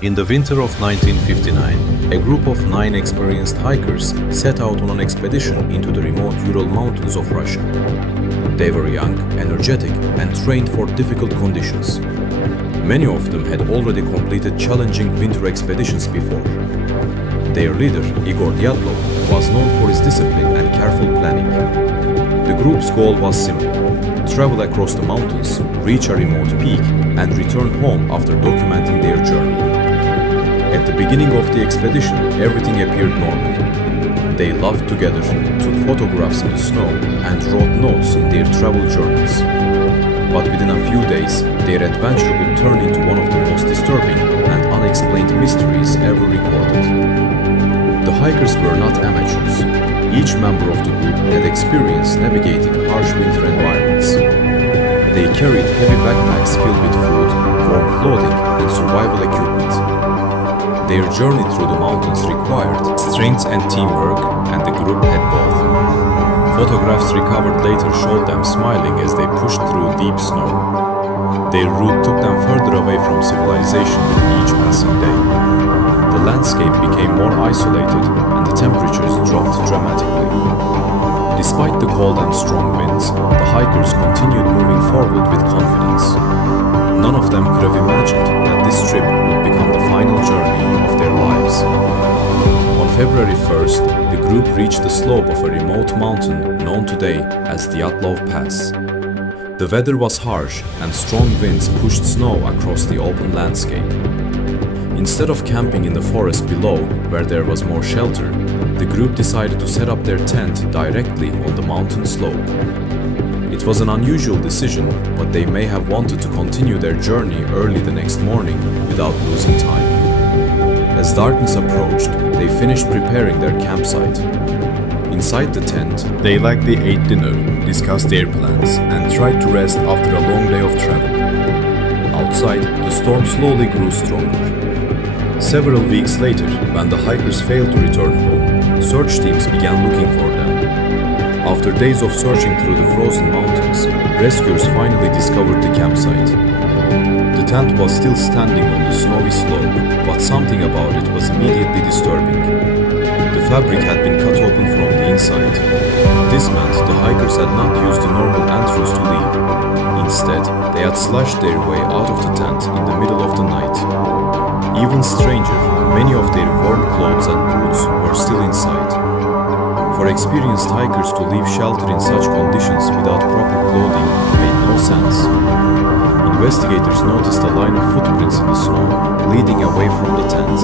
In the winter of 1959, a group of 9 experienced hikers set out on an expedition into the remote Ural mountains of Russia. They were young, energetic, and trained for difficult conditions. Many of them had already completed challenging winter expeditions before. Their leader, Igor Dyatlov, was known for his discipline and careful planning. The group's goal was simple: travel across the mountains, reach a remote peak, and return home after documenting their journey. At the beginning of the expedition, everything appeared normal. They laughed together, took photographs in the snow, and wrote notes in their travel journals. But within a few days, their adventure would turn into one of the most disturbing and unexplained mysteries ever recorded. The hikers were not amateurs. Each member of the group had experience navigating harsh winter environments. They carried heavy backpacks filled with food, warm clothing, and survival equipment. Their journey through the mountains required strength and teamwork, and the group had both. Photographs recovered later showed them smiling as they pushed through deep snow. Their route took them further away from civilization with each passing day. The landscape became more isolated, and the temperatures dropped dramatically. Despite the cold and strong winds, the hikers continued moving forward with confidence. None of them could have imagined that this trip would become the final journey of their lives. On February 1st, the group reached the slope of a remote mountain known today as Dyatlov Pass. The weather was harsh, and strong winds pushed snow across the open landscape. Instead of camping in the forest below, where there was more shelter, the group decided to set up their tent directly on the mountain slope. It was an unusual decision, but they may have wanted to continue their journey early the next morning without losing time. As darkness approached, they finished preparing their campsite. Inside the tent, they likely ate dinner, discussed their plans, and tried to rest after a long day of travel. Outside, the storm slowly grew stronger. Several weeks later, when the hikers failed to return home, search teams began looking for them. After days of searching through the frozen mountains, rescuers finally discovered the campsite. The tent was still standing on the snowy slope, but something about it was immediately disturbing. The fabric had been cut open from the inside. This meant the hikers had not used the normal entrance to leave. Instead, they had slashed their way out of the tent in the middle of the night. Even stranger, many of their warm clothes and boots were still inside. For experienced hikers to leave shelter in such conditions without proper clothing made no sense. Investigators noticed a line of footprints in the snow leading away from the tent.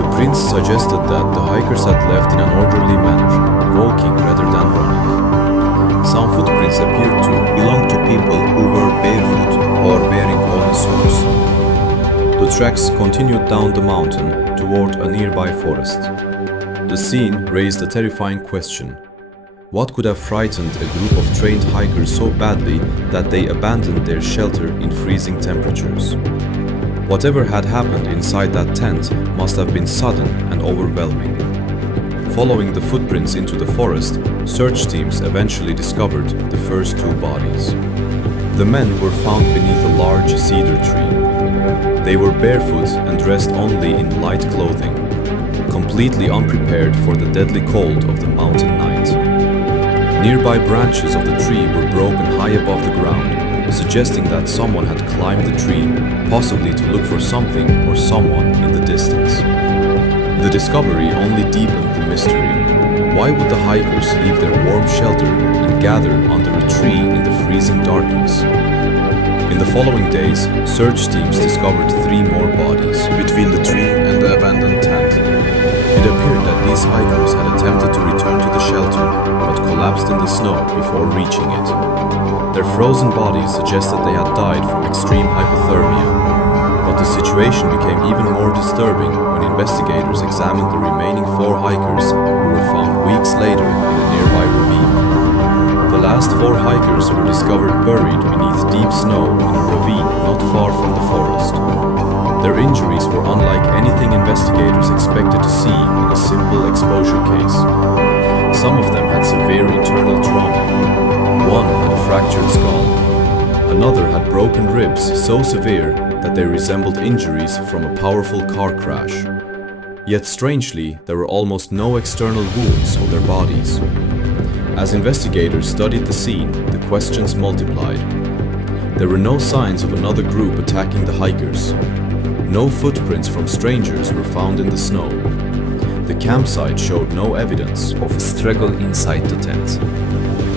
The prints suggested that the hikers had left in an orderly manner, walking rather than running. Some footprints appeared to belong to people who were barefoot or wearing only socks. The tracks continued down the mountain toward a nearby forest. The scene raised a terrifying question. What could have frightened a group of trained hikers so badly that they abandoned their shelter in freezing temperatures? Whatever had happened inside that tent must have been sudden and overwhelming. Following the footprints into the forest, search teams eventually discovered the first 2 bodies. The men were found beneath a large cedar tree. They were barefoot and dressed only in light clothing, completely unprepared for the deadly cold of the mountain night. Nearby branches of the tree were broken high above the ground, suggesting that someone had climbed the tree, possibly to look for something or someone in the distance. The discovery only deepened the mystery. Why would the hikers leave their warm shelter and gather under a tree in the freezing darkness? In the following days, search teams discovered 3 more bodies between the tree and the abandoned tent. It appeared that these hikers had attempted to return to the shelter, but collapsed in the snow before reaching it. Their frozen bodies suggested they had died from extreme hypothermia. But the situation became even more disturbing when investigators examined the remaining 4 hikers who were found weeks later in a nearby ravine. The last 4 hikers were discovered buried beneath deep snow in a ravine not far from the forest. Their injuries were unlike anything investigators expected to see in a simple exposure case. Some of them had severe internal trauma. One had a fractured skull. Another had broken ribs so severe that they resembled injuries from a powerful car crash. Yet strangely, there were almost no external wounds on their bodies. As investigators studied the scene, the questions multiplied. There were no signs of another group attacking the hikers. No footprints from strangers were found in the snow. The campsite showed no evidence of a struggle inside the tent.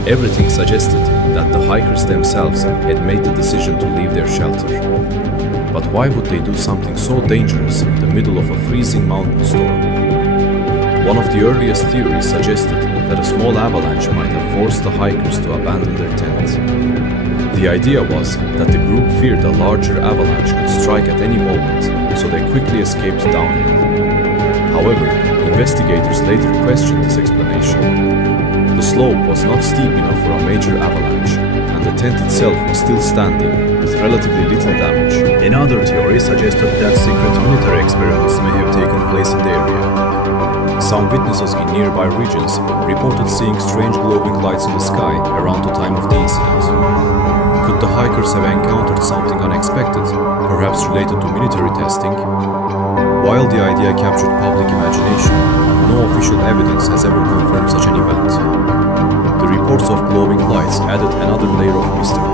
Everything suggested that the hikers themselves had made the decision to leave their shelter. But why would they do something so dangerous in the middle of a freezing mountain storm? One of the earliest theories suggested that a small avalanche might have forced the hikers to abandon their tent. The idea was that the group feared a larger avalanche could strike at any moment, so they quickly escaped downhill. However, investigators later questioned this explanation. The slope was not steep enough for a major avalanche, and the tent itself was still standing, with relatively little damage. Another theory suggested that secret military experiments may have taken place in the area. Some witnesses in nearby regions reported seeing strange glowing lights in the sky around the time of the incident. Could the hikers have encountered something unexpected, perhaps related to military testing? While the idea captured public imagination, no official evidence has ever confirmed such an event. The reports of glowing lights added another layer of mystery.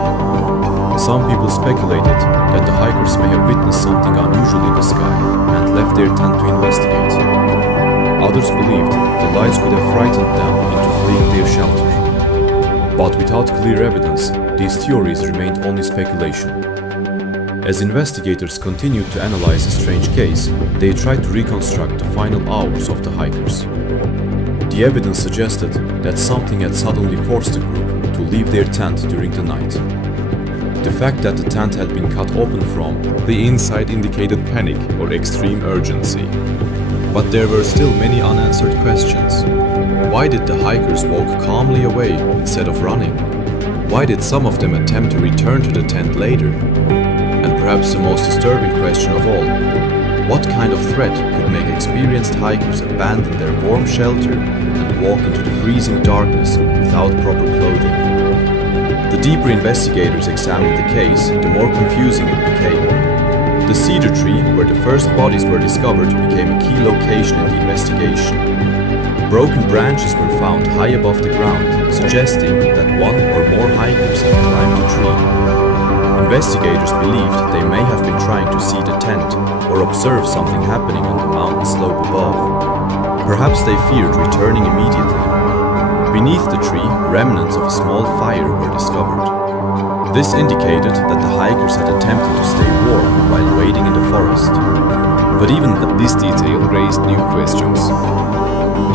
Some people speculated that the hikers may have witnessed something unusual in the sky and left their tent to investigate. Others believed the lights could have frightened them into fleeing their shelter. But without clear evidence, these theories remained only speculation. As investigators continued to analyze the strange case, they tried to reconstruct the final hours of the hikers. The evidence suggested that something had suddenly forced the group to leave their tent during the night. The fact that the tent had been cut open from the inside indicated panic or extreme urgency. But there were still many unanswered questions. Why did the hikers walk calmly away instead of running? Why did some of them attempt to return to the tent later? And perhaps the most disturbing question of all, what kind of threat could make experienced hikers abandon their warm shelter and walk into the freezing darkness without proper clothing? The deeper investigators examined the case, the more confusing it became. The cedar tree where the first bodies were discovered became a key location in the investigation. Broken branches were found high above the ground, suggesting that one or more hikers had climbed the tree. Investigators believed they may have been trying to see the tent or observe something happening on the mountain slope above. Perhaps they feared returning immediately. Beneath the tree, remnants of a small fire were discovered. This indicated that the hikers had attempted to stay warm while waiting in the forest. But even this detail raised new questions.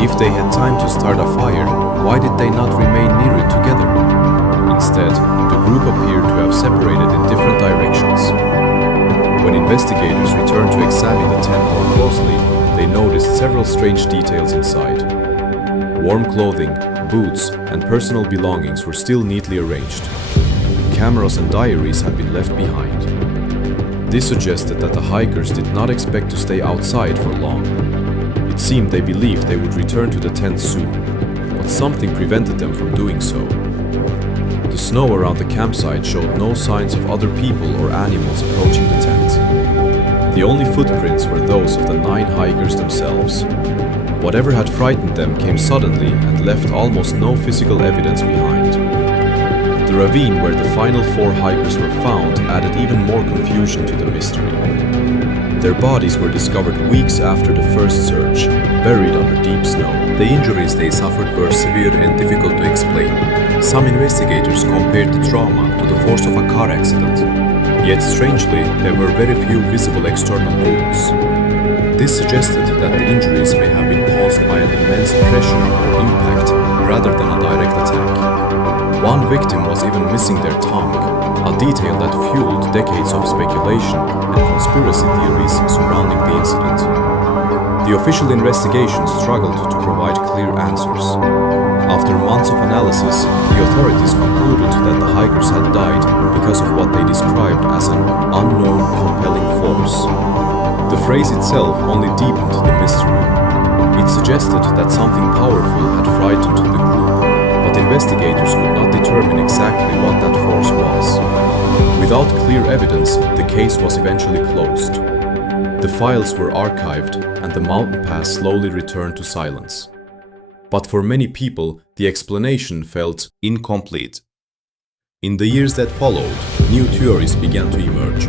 If they had time to start a fire, why did they not remain near it together? Instead, the group appeared to have separated in different directions. When investigators returned to examine the tent more closely, they noticed several strange details inside. Warm clothing, boots, and personal belongings were still neatly arranged. Cameras and diaries had been left behind. This suggested that the hikers did not expect to stay outside for long. It seemed they believed they would return to the tent soon, but something prevented them from doing so. The snow around the campsite showed no signs of other people or animals approaching the tent. The only footprints were those of the 9 hikers themselves. Whatever had frightened them came suddenly and left almost no physical evidence behind. The ravine where the final 4 hikers were found added even more confusion to the mystery. Their bodies were discovered weeks after the first search, buried under deep snow. The injuries they suffered were severe and difficult to explain. Some investigators compared the trauma to the force of a car accident. Yet strangely, there were very few visible external wounds. This suggested that the injuries may have been caused by an immense pressure or impact rather than a direct attack. One victim was even missing their tongue, a detail that fueled decades of speculation and conspiracy theories surrounding the incident. The official investigation struggled to provide clear answers. After months of analysis, the authorities concluded that the hikers had died because of what they described as an unknown compelling force. The phrase itself only deepened the mystery. It suggested that something powerful had frightened the group, but investigators could not determine exactly what that force was. Without clear evidence, the case was eventually closed. The files were archived and the mountain pass slowly returned to silence. But for many people, the explanation felt incomplete. In the years that followed, new theories began to emerge.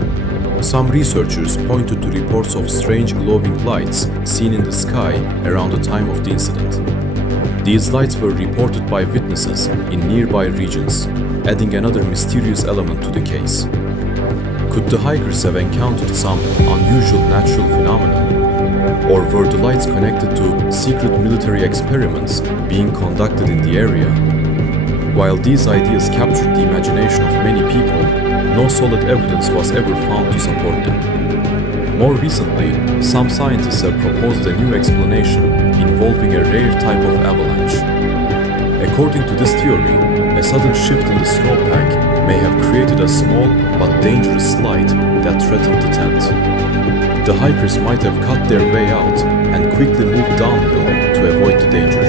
Some researchers pointed to reports of strange glowing lights seen in the sky around the time of the incident. These lights were reported by witnesses in nearby regions, adding another mysterious element to the case. Could the hikers have encountered some unusual natural phenomenon? Or were the lights connected to secret military experiments being conducted in the area? While these ideas captured the imagination of many people, no solid evidence was ever found to support them. More recently, some scientists have proposed a new explanation involving a rare type of avalanche. According to this theory, a sudden shift in the snowpack may have created a small but dangerous slide that threatened the tent. The hikers might have cut their way out and quickly moved downhill to avoid the danger.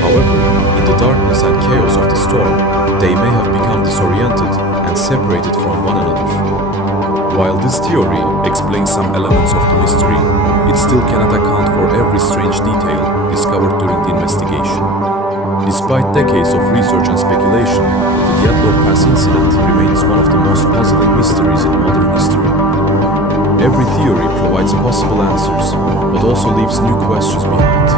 However, in the darkness and chaos of the storm, they may have become disoriented and separated from one another. While this theory explains some elements of the mystery, it still cannot account for every strange detail discovered during the investigation. Despite decades of research and speculation, the Dyatlov Pass incident remains one of the most puzzling mysteries in modern history. Every theory provides possible answers, but also leaves new questions behind.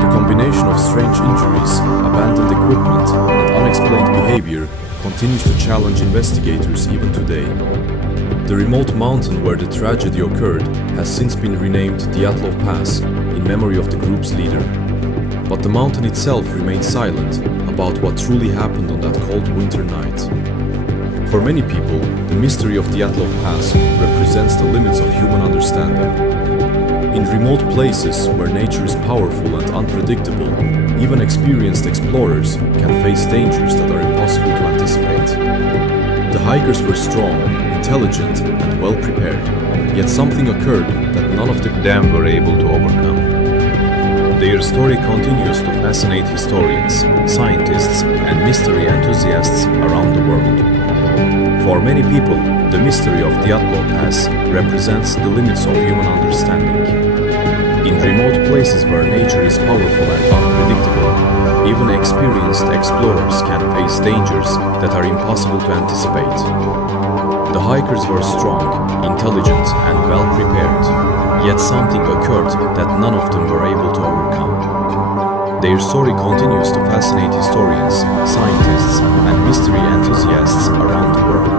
The combination of strange injuries, abandoned equipment, and unexplained behavior continues to challenge investigators even today. The remote mountain where the tragedy occurred has since been renamed Dyatlov Pass in memory of the group's leader. But the mountain itself remains silent about what truly happened on that cold winter night. For many people, the mystery of Dyatlov Pass represents the limits of human understanding. In remote places where nature is powerful and unpredictable, even experienced explorers can face dangers that are impossible to anticipate. The hikers were strong, intelligent, and well prepared, yet something occurred that none of them were able to overcome. Their story continues to fascinate historians, scientists, and mystery enthusiasts around the world. For many people, the mystery of Dyatlov Pass represents the limits of human understanding. In remote places where nature is powerful and unpredictable, even experienced explorers can face dangers that are impossible to anticipate. The hikers were strong, intelligent, and well prepared, yet something occurred that none of them were able to overcome. Their story continues to fascinate historians, scientists, and mystery enthusiasts around the world.